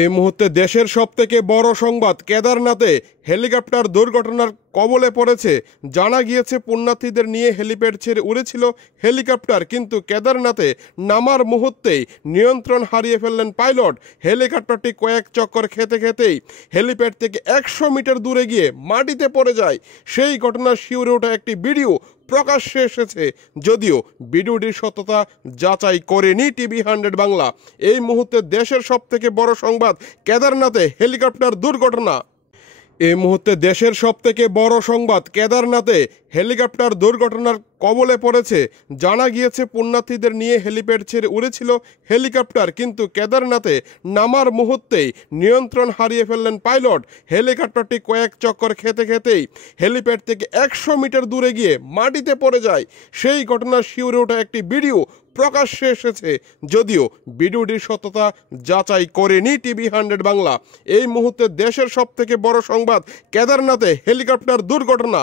এই মুহূর্তে দেশের সবথেকে বড় সংবাদ, কেদারনাথে হেলিকপ্টার দুর্ঘটনার কবলে পড়েছে। জানা গিয়েছে পুণ্যার্থীদের নিয়ে হেলিপ্যাড ছেড়ে উড়েছিল হেলিকপ্টার, কিন্তু কেদারনাথে নামার মুহূর্তেই নিয়ন্ত্রণ হারিয়ে ফেললেন পাইলট। হেলিকপ্টারটি কয়েক চক্কর খেতে খেতেই হেলিপ্যাড থেকে 100 মিটার দূরে গিয়ে মাটিতে পড়ে যায়। সেই ঘটনার শিউরে ওঠা একটি ভিডিও প্রকাশ্যে এসেছে, যদিও ভিডিওটির সত্যতা যাচাই করেনি টিভি 100 বাংলা। এই মুহূর্তে দেশের সবথেকে বড় সংবাদ, কেদারনাথে হেলিকপ্টার দুর্ঘটনা। এই মুহূর্তে দেশের সবথেকে বড় সংবাদ, কেদারনাথে হেলিকপ্টার দুর্ঘটনার কবলে পড়েছে। জানা গিয়েছে পুণ্যার্থীদের নিয়ে হেলিপ্যাড ছেড়ে উড়েছিল হেলিকপ্টার, কিন্তু কেদারনাথে নামার মুহূর্তেই নিয়ন্ত্রণ হারিয়ে ফেললেন পাইলট। হেলিকপ্টারটি কয়েক চক্কর খেতে খেতেই হেলিপ্যাড থেকে 100 মিটার দূরে গিয়ে মাটিতে পড়ে যায়। সেই ঘটনার শিউরে ওঠা একটি ভিডিও প্রকাশ্যে এসেছে, যদিও ভিডিওটির সত্যতা যাচাই করেনি টিভি 100 বাংলা। এই মুহূর্তে দেশের সবথেকে বড় সংবাদ, কেদারনাথে হেলিকপ্টার দুর্ঘটনা।